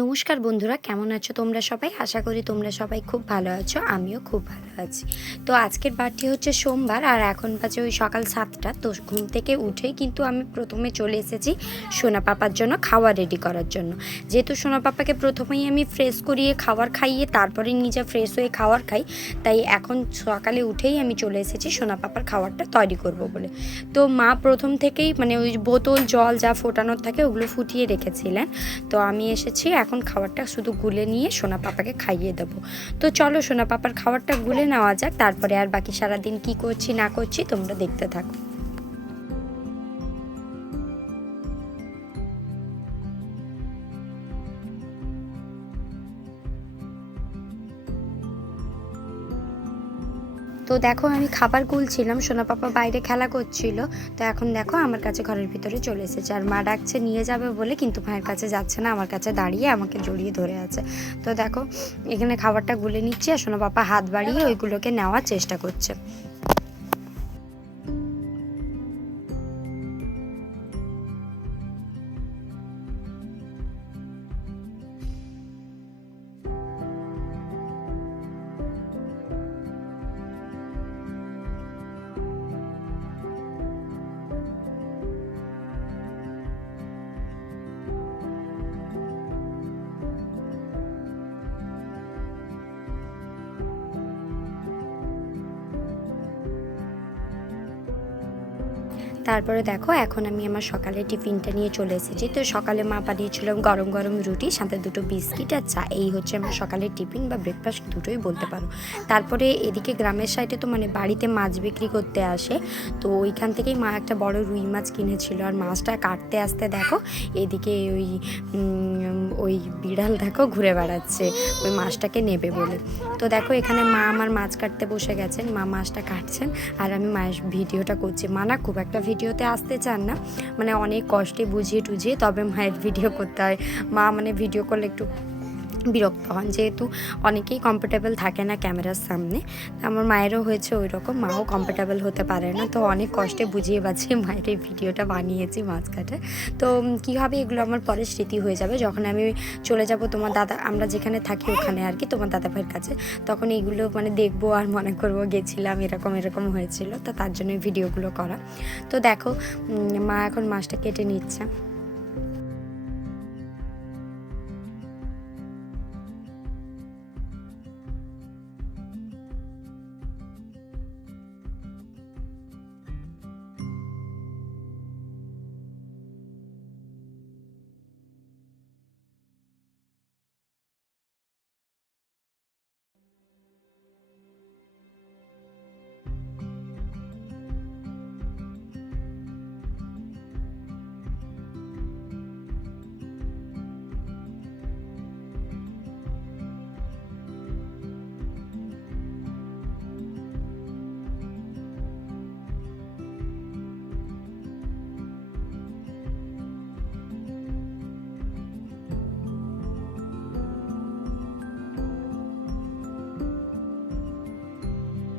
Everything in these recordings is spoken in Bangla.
নমস্কার বন্ধুরা, কেমন আছো তোমরা সবাই? আশা করি তোমরা সবাই খুব ভালো আছো। আমিও খুব ভালো আছি। তো আজকের বারটি হচ্ছে সোমবার, আর এখন বাজে ওই সকাল 7টা। তো ঘুম থেকে উঠেই কিন্তু আমি প্রথমে চলে এসেছি সোনা পাপার জন্য খাওয়া রেডি করার জন্য। যেহেতু সোনা পাপাকে প্রথমেই আমি ফ্রেশ করিয়ে খাবার খাইয়ে তারপরে নিজে ফ্রেশ হয়ে খাবার খাই, তাই এখন সকালে উঠেই আমি চলে এসেছি সোনা পাপার খাবারটা তৈরি করব বলে। তো মা প্রথম থেকেই মানে ওই বোতল জল যা ফোটানোর থাকে ওগুলো ফুটিয়ে রেখেছিলেন। তো আমি এসেছি এখন খাবারটা শুধু গুলে নিয়ে সোনা পাপাকে খাইয়ে দেবো। তো চলো সোনা পাপার খাবারটা গুলে নেওয়া যাক, তারপরে আর বাকি সারাদিন কি করছি না করছি তোমরা দেখতে থাকো। তো দেখো আমি খাবার গুলছিলাম, সোনা পাপা বাইরে খেলা করছিল। তো এখন দেখো আমার কাছে ঘরের ভিতরে চলে এসেছে, আর মা ডাকছে নিয়ে যাবে বলে, কিন্তু মায়ের কাছে যাচ্ছে না, আমার কাছে দাঁড়িয়ে আমাকে জড়িয়ে ধরে আছে। তো দেখো এখানে খাবারটা গুলে নিচ্ছি, আর সোনা পাপা হাত বাড়িয়ে ওইগুলোকে নেওয়ার চেষ্টা করছে। তারপরে দেখো এখন আমি আমার সকালে টিফিনটা নিয়ে চলে এসেছি। তো সকালে মা বানিয়েছিলাম গরম গরম রুটি, সাথে দুটো বিস্কিট আর চা। এই হচ্ছে আমার সকালের টিফিন বা ব্রেকফাস্ট, দুটোই বলতে পারো। তারপরে এদিকে গ্রামের সাইডে তো মানে বাড়িতে মাছ বিক্রি করতে আসে, তো ওইখান থেকেই মা একটা বড় রুই মাছ কিনেছিল। আর মাছটা কাটতে আসতে দেখো এদিকে ওই বিড়াল দেখো ঘুরে বেড়াচ্ছে ওই মাছটাকে নেবে বলে। তো দেখো এখানে মা আমার মাছ কাটতে বসে গেছেন, মা মাছটা কাটছেন আর আমি মায়ের ভিডিওটা করছি। মা না খুব একটা ভিডিওতে আসতে চান না, মানে অনেক কষ্টে বুঝিয়ে টুঝিয়ে তবে মায়ের ভিডিও করতে হয়। মা মানে ভিডিও করলে একটু বিরক্ত হন, যেহেতু অনেকেই কমফোর্টেবল থাকে না ক্যামেরার সামনে। আমার মায়েরও হয়েছে ওই রকম, মাও কমফোর্টেবল হতে পারে না, তো অনেক কষ্টে বুঝিয়ে বাজিয়ে মায়ের এই ভিডিওটা বানিয়েছি মাছ কাটে। তো কী হবে, এগুলো আমার পরে স্মৃতি হয়ে যাবে যখন আমি চলে যাব তোমার দাদা, আমরা যেখানে থাকি ওখানে আর কি, তোমার দাদা ভাইয়ের কাছে। তখন এইগুলো মানে দেখবো আর মনে করবো গেছিলাম, এরকম এরকম হয়েছিল, তো তার জন্য ভিডিওগুলো করা। তো দেখো মা এখন মাছটা কেটে নিচ্ছে।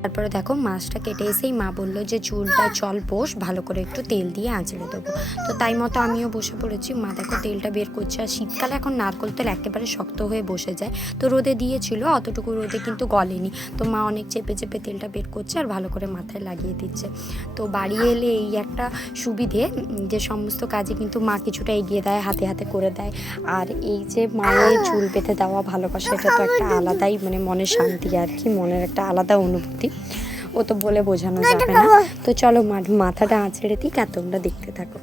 তারপরে দেখো মাছটা কেটে এসেই মা বললো যে চুলটা চল বস, ভালো করে একটু তেল দিয়ে আঁচড়ে দেবো। তো তাই মতো আমিও বসে পড়েছি। মা দেখো তেলটা বের করছে, আর শীতকালে এখন নারকোল তেল একেবারে শক্ত হয়ে বসে যায়, তো রোদে দিয়েছিল, অতটুকু রোদে কিন্তু গলেনি। তো মা অনেক চেপে চেপে তেলটা বের করছে আর ভালো করে মাথায় লাগিয়ে দিচ্ছে। তো বাড়ি এলে এই একটা সুবিধে যে সমস্ত কাজে কিন্তু মা কিছুটা এগিয়ে দেয়, হাতে হাতে করে দেয়। আর এই যে মায়ের চুল বেঁধে দেওয়া ভালোবাসা, এটা তো একটা আলাদাই মানে মনের শান্তি আর কি, মনের একটা আলাদা অনুভূতি, ও তো বলে বোঝানো যাবে না। তো চলো মাথাটা আঁচড়ে দিক আর তোমরা দেখতে থাকো।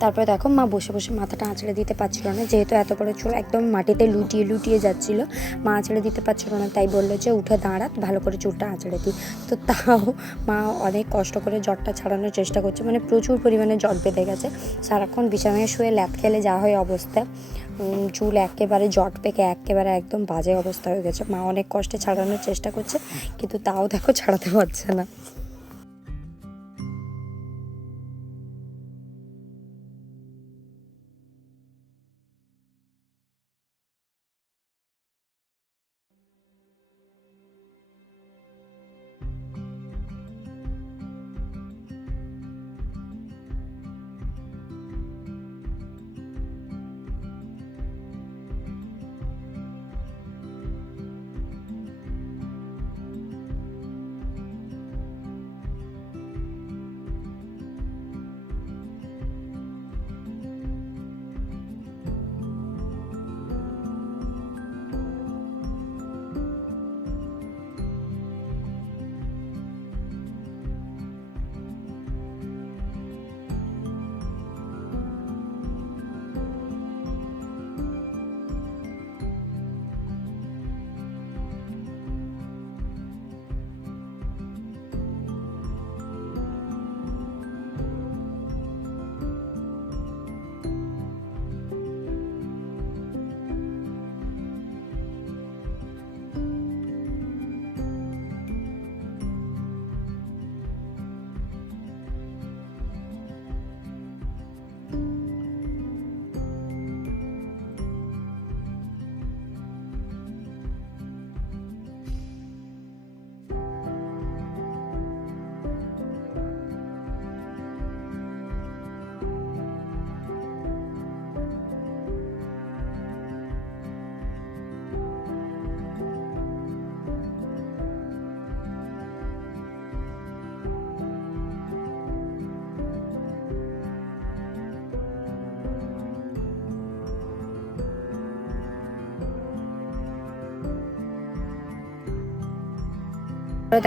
তারপরে দেখো মা বসে বসে মাথাটা আঁচড়ে দিতে পারছিল না, যেহেতু এত বড় চুল একদম মাটিতে লুটিয়ে লুটিয়ে যাচ্ছিল, মা আঁচড়ে দিতে পারছিল না, তাই বললো যে উঠে দাঁড়া ভালো করে চুলটা আঁচড়ে দিই। তো তাও মা অনেক কষ্ট করে জ্বরটা ছাড়ানোর চেষ্টা করছে, মানে প্রচুর পরিমাণে জ্বর বেঁধে গেছে, সারাক্ষণ বিছানায় শুয়ে ল্যাপ খেলে যা হয় অবস্থা, চুল একেবারে জট পেকে একেবারে একদম বাজে অবস্থা হয়ে গেছে। মা অনেক কষ্টে ছাড়ানোর চেষ্টা করছে, কিন্তু তাও দেখো ছাড়াতে পারছে না।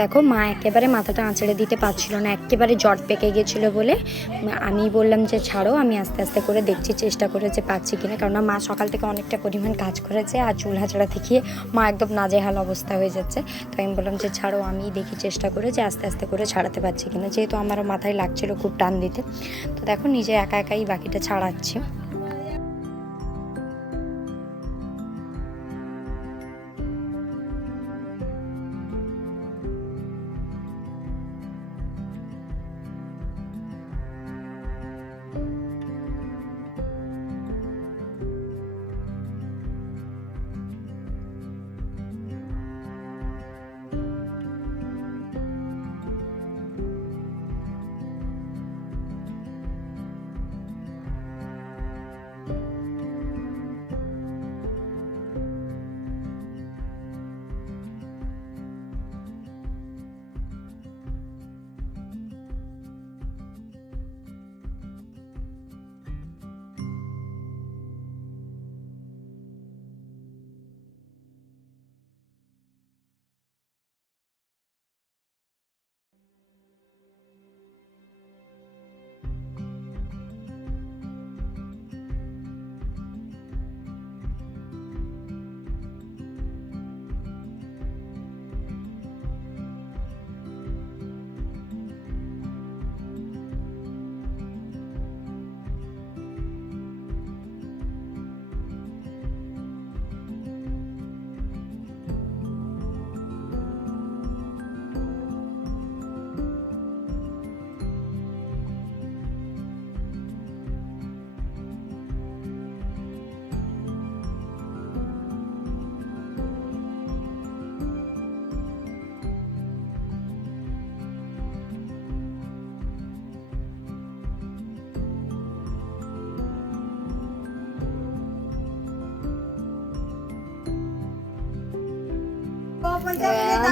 দেখো মা একেবারে মাথাটা আঁচড়ে দিতে পারছিল না, একেবারে জট পেকে গেছিলো বলে আমি বললাম যে ছাড়ো, আমি আস্তে আস্তে করে দেখছি, চেষ্টা করে যে পাচ্ছি কিনা, কারণ মা সকাল থেকে অনেকটা পরিমাণ কাজ করেছে আর চুল হাঁচড়া থেকে মা একদম নাজেহাল অবস্থা হয়ে যাচ্ছে। তো আমি বললাম যে ছাড়ো, আমি দেখি চেষ্টা করে যে আস্তে আস্তে করে ছাড়াতে পারছি কিনা, যেহেতু আমারও মাথায় লাগছিল খুব টান দিতে। তো দেখো নিজে একা একাই বাকিটা ছাড়াচ্ছি।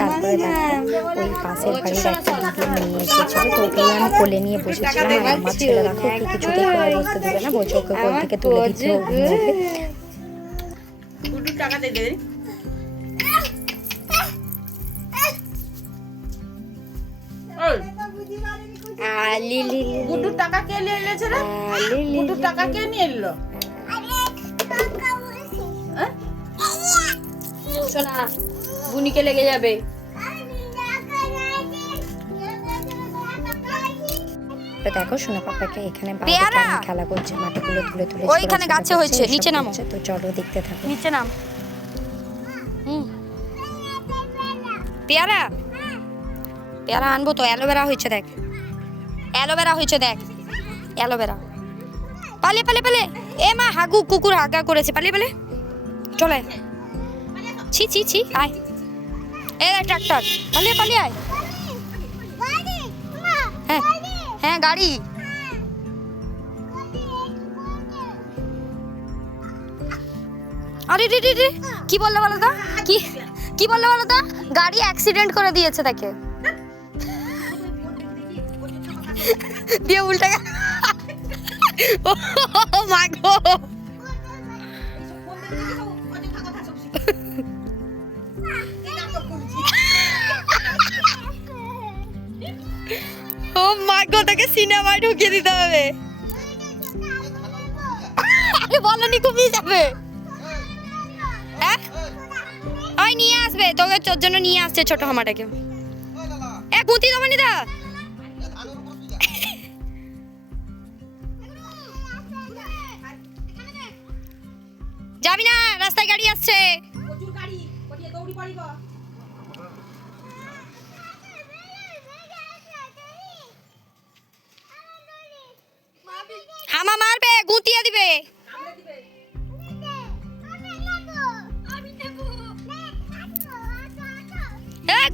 তারপরে দেখো ওই পাশের বাড়ির একটা দিদি নিয়ে এসেছিল, তো ওকেই আমি কোলে নিয়ে বসেছিলাম। আর আমার ছেলে দেখো ওকে কিছুতেই কোলে বসতে দেবে না, বলছে ওকে কোল থেকে তুলে দিতে হবে। আর লিলি গুড্ডুর টাকা কে নিয়ে এলেছে রে? গুড্ডুর টাকা কে নিয়ে এলো? শোনা বুনিকে লেগে যাবে। দেখো সোনা পাপাকে এখানে খেলা করছে, মাটিগুলো তুলে তুলে ওইখানে গাছে হয়েছে, নিচে নামো। তো চলো দেখতে থাকো। নিচে নাম। পেয়ারা পেয়ারা আনবো তো। অ্যালোভেরা হয়েছে দেখ, অ্যালোভেরা হয়েছে দেখ, অ্যালোভেরা। পালে পালে পালে, এ মা হাগু কুকুর হাগা করেছে, পালে পালে চলে। ছি ছি ছি, আয় এ ট্রাক্টর, পালিয়ে পালিয়ে আয়। হ্যাঁ হ্যাঁ গাড়ি। আরে রে রে রে, কি বললো বলো তো? কি বললো বলো তো? গাড়ি অ্যাক্সিডেন্ট করে দিয়েছে তাকে, দিয়ে উল্টে গেল। ও মা গো, ও মা গো, তাকে সিনেমায় ঢুকিয়ে দিতে হবে। আরে বলনি কমিয়ে যাবে। হ্যাঁ ওই নিয়ে আসবে তোকে, তোর জন্য নিয়ে আসছে ছোট হামাটাকে। এ গুঁতি দেবো নি দা। যাবি না, রাস্তায় গাড়ি আসছে। হামা মারবে, গুঁতিয়ে দিবে।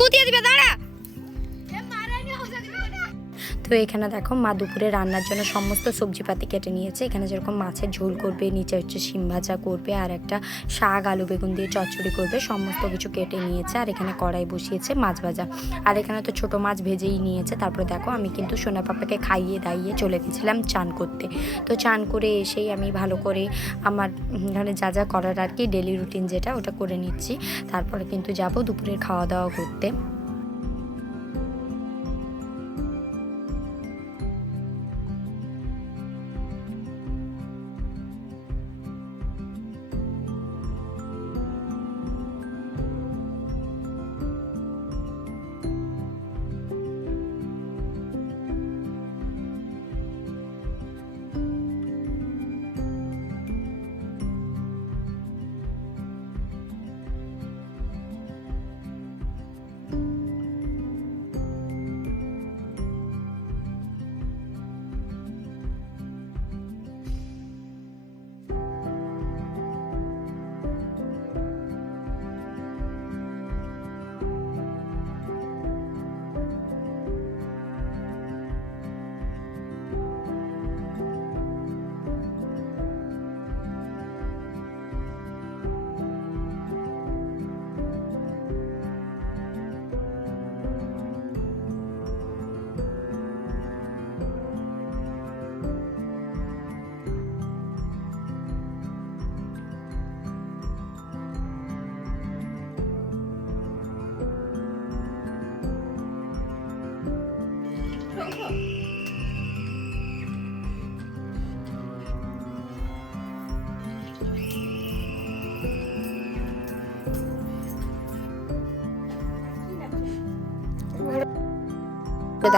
গুঁতিয়ে দিবে, দাঁড়া। তো এখানে দেখো মা দুপুরে রান্নার জন্য সমস্ত সবজিপাতি কেটে নিয়েছে। এখানে যেরকম মাছের ঝোল করবে, নিচে হচ্ছে শিম ভাজা করবে, আর একটা শাক আলু বেগুন দিয়ে চচ্চড়ি করবে, সমস্ত কিছু কেটে নিয়েছে। আর এখানে কড়াই বসিয়েছে মাছ ভাজা, আর এখানে তো ছোট মাছ ভেজেই নিয়েছে। তারপরে দেখো আমি কিন্তু সোনা পাপাকে খাইয়ে দাইয়ে চলে গেছিলাম চান করতে। তো চান করে এসেই আমি ভালো করে আমার এখানে যা যা করার আর কি ডেলি রুটিন যেটা ওটা করে নিচ্ছি। তারপরে কিন্তু যাব দুপুরের খাওয়া দাওয়া করতে।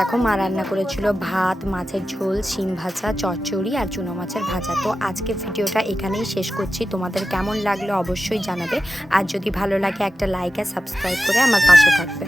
দেখো মা রান্না করেছিল ভাত, মাছের ঝোল, শিম ভাজা, চচ্চড়ি আর চুনো মাছের ভাজা। তো আজকে ভিডিওটা এখানেই শেষ করছি। তোমাদের কেমন লাগলো অবশ্যই জানাবে, আর যদি ভালো লাগে একটা লাইক আর সাবস্ক্রাইব করে আমার পাশে থাকবে।